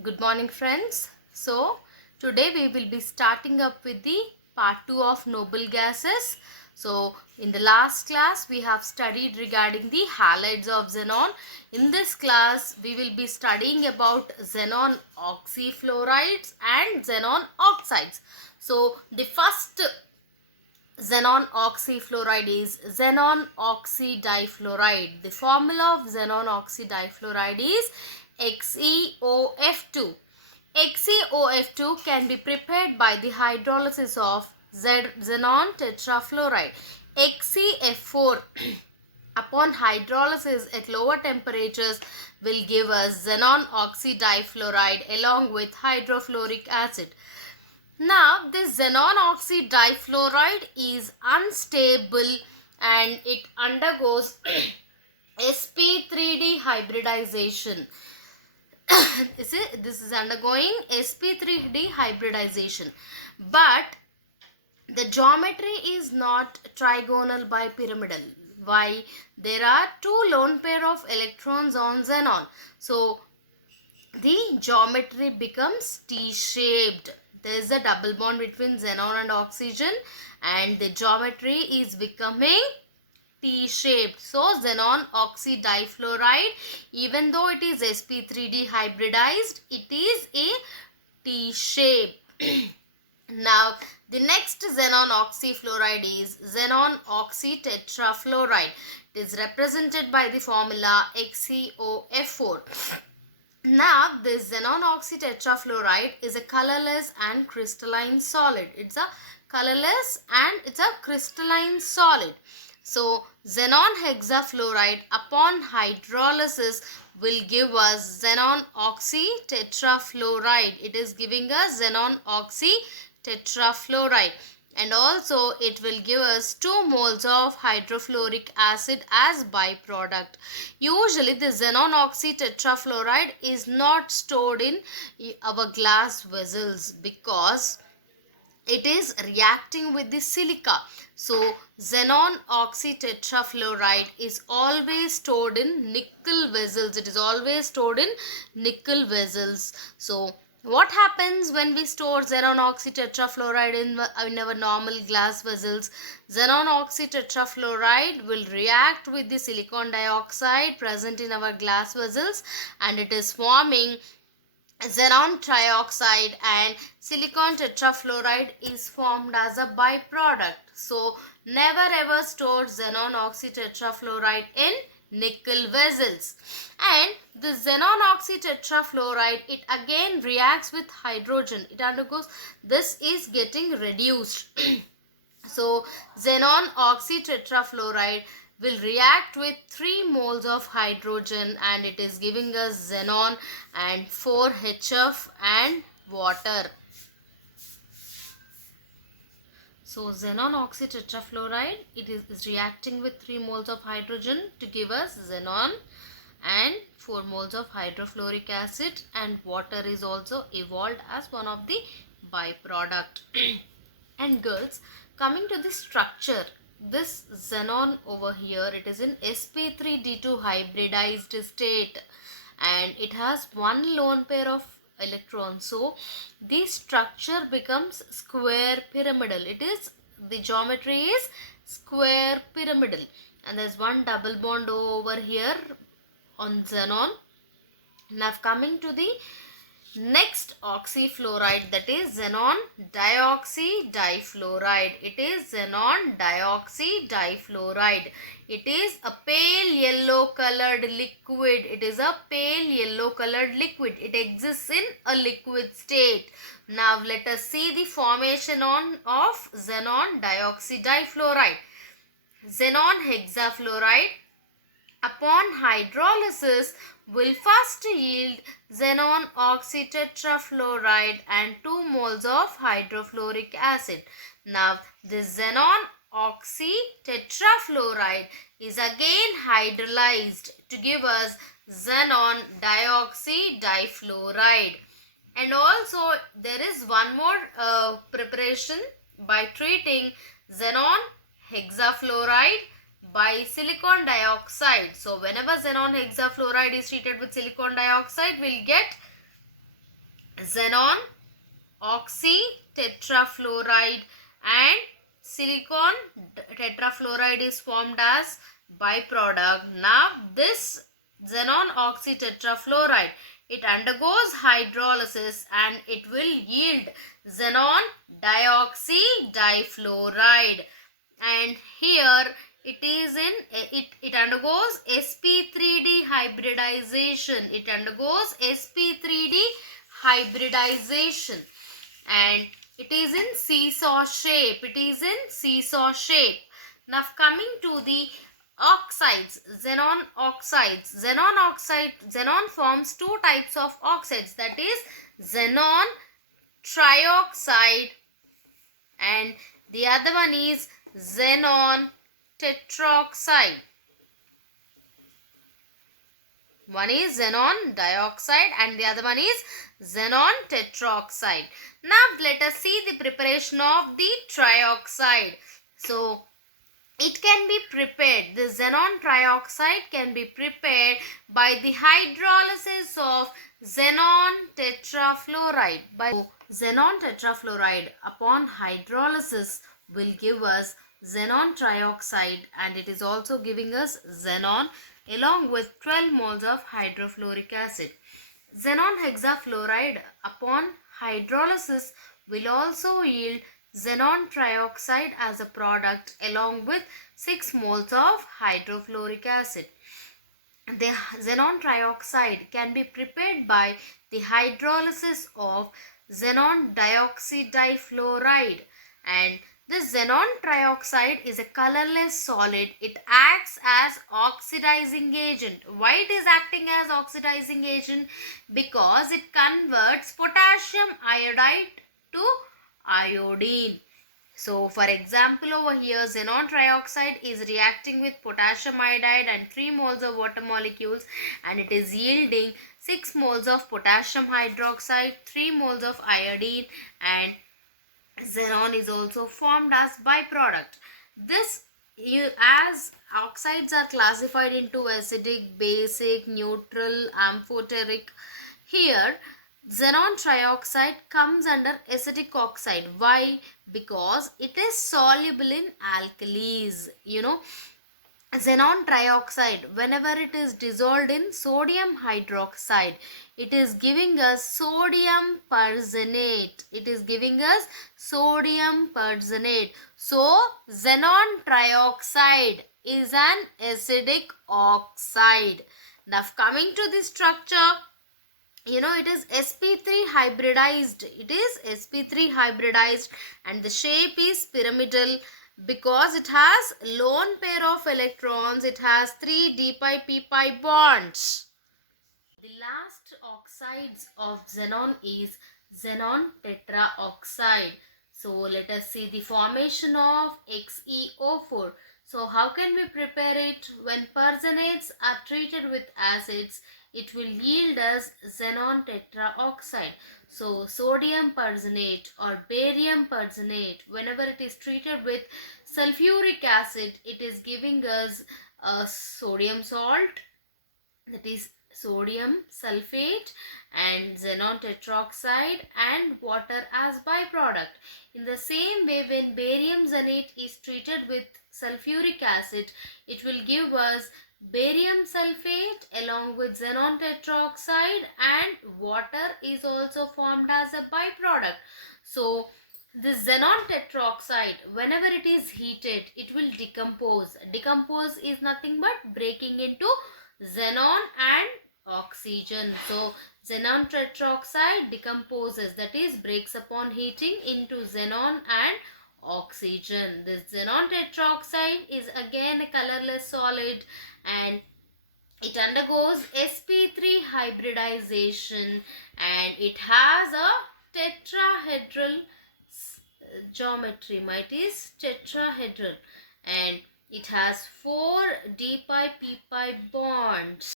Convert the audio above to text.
Good morning, friends. So, today we will be starting up with the part 2 of noble gases. So, in the last class we have studied regarding the halides of xenon. In this class we will be studying about xenon oxyfluorides and xenon oxides. So, the first xenon oxyfluoride is xenon oxidifluoride. The formula of xenon oxidifluoride is XeOF2. XeOF2 can be prepared by the hydrolysis of xenon tetrafluoride. XeF4 upon hydrolysis at lower temperatures will give us xenon oxidifluoride along with hydrofluoric acid. Now, this xenon oxide difluoride is unstable and it undergoes sp3d hybridization. This is undergoing sp3d hybridization, but the geometry is not trigonal bipyramidal. Why? There are two lone pair of electrons on xenon. So, the geometry becomes T-shaped. There is a double bond between xenon and oxygen and the geometry is becoming T-shaped. So, xenon oxidifluoride, even though it is sp3d hybridized, it is a T-shape. Now, the next xenon oxyfluoride is xenon oxytetrafluoride. It is represented by the formula XeOF4. Now, this xenon oxytetrafluoride is a colorless and crystalline solid. It's a colorless and it's a crystalline solid. So, xenon hexafluoride upon hydrolysis will give us xenon oxytetrafluoride. It is giving us xenon oxytetrafluoride. And also it will give us 2 moles of hydrofluoric acid as byproduct. Usually the xenon oxytetrafluoride is not stored in our glass vessels because it is reacting with the silica. So, xenon oxytetrafluoride is always stored in nickel vessels. It is always stored in nickel vessels. So, what happens when we store xenon oxytetrafluoride in our normal glass vessels? Xenon oxytetrafluoride will react with the silicon dioxide present in our glass vessels and it is forming xenon trioxide and silicon tetrafluoride is formed as a byproduct. So, never ever store xenon oxytetrafluoride in nickel vessels. And the xenon oxytetrafluoride, it again reacts with hydrogen. It undergoes, this is getting reduced. So, xenon oxytetrafluoride will react with 3 moles of hydrogen and it is giving us xenon and 4HF and water. So, xenon oxytetrafluoride, it is reacting with 3 moles of hydrogen to give us xenon and 4 moles of hydrofluoric acid and water is also evolved as one of the byproduct. And girls, coming to the structure, this xenon over here, it is in sp3d2 hybridized state and it has one lone pair of electrons. So, the structure becomes square pyramidal. It is, the geometry is square pyramidal and there is one double bond over here on xenon. Now, coming to the next oxyfluoride, that is xenon dioxydifluoride. It is xenon dioxydifluoride. It is a pale yellow colored liquid. It is a pale yellow colored liquid. It exists in a liquid state. Now let us see the formation of xenon dioxydifluoride. Xenon hexafluoride upon hydrolysis will first yield xenon oxytetrafluoride and 2 moles of hydrofluoric acid. Now, this xenon oxytetrafluoride is again hydrolyzed to give us xenon dioxydifluoride. And also, there is one more preparation by treating xenon hexafluoride by silicon dioxide. So, whenever xenon hexafluoride is treated with silicon dioxide, we'll get xenon oxytetrafluoride and silicon tetrafluoride is formed as byproduct. Now this xenon oxytetrafluoride, it undergoes hydrolysis and it will yield xenon dioxydifluoride, and here it undergoes sp3d hybridization. It undergoes sp3d hybridization and it is in seesaw shape. It is in seesaw shape. Now coming to the oxides, xenon oxides. Xenon forms two types of oxides, that is xenon trioxide and the other one is xenon tetroxide. One is xenon dioxide and the other one is xenon tetroxide. Now let us see the preparation of the trioxide. So it can be prepared, the xenon trioxide can be prepared by the hydrolysis of xenon tetrafluoride. By xenon tetrafluoride, upon hydrolysis, will give us xenon trioxide and it is also giving us xenon along with 12 moles of hydrofluoric acid. Xenon hexafluoride upon hydrolysis will also yield xenon trioxide as a product along with 6 moles of hydrofluoric acid. The xenon trioxide can be prepared by the hydrolysis of xenon dioxydifluoride, and this xenon trioxide is a colorless solid. It acts as oxidizing agent. Why it is acting as oxidizing agent? Because it converts potassium iodide to iodine. So for example, over here xenon trioxide is reacting with potassium iodide and 3 moles of water molecules and it is yielding 6 moles of potassium hydroxide, 3 moles of iodine, and xenon is also formed as byproduct. This, as oxides are classified into acidic, basic, neutral, amphoteric, here xenon trioxide comes under acidic oxide. Why? Because it is soluble in alkalis. Xenon trioxide, whenever it is dissolved in sodium hydroxide, it is giving us sodium perxenate. It is giving us sodium perxenate. So xenon trioxide is an acidic oxide. Now coming to the structure, it is sp3 hybridized. It is sp3 hybridized and the shape is pyramidal because it has lone pair of electrons. It has 3 d pi p pi bonds. The last oxides of xenon is xenon tetraoxide. So let us see the formation of XeO4. So how can we prepare it? When perxenates are treated with acids, it will yield us xenon tetraoxide. So sodium perxenate or barium perxenate, whenever it is treated with sulfuric acid, it is giving us a sodium salt, that is sodium sulfate, and xenon tetroxide and water as byproduct. In the same way, when barium xenate is treated with sulfuric acid, it will give us barium sulfate along with xenon tetroxide, and water is also formed as a byproduct. So this xenon tetroxide, whenever it is heated, it will decompose. Decompose is nothing but breaking into xenon and oxygen. So xenon tetroxide decomposes, that is breaks upon heating into xenon and oxygen. This xenon tetroxide is again a colorless solid and it undergoes sp3 hybridization and it has a tetrahedral geometry. It is tetrahedral and it has 4 d pi p pi bonds.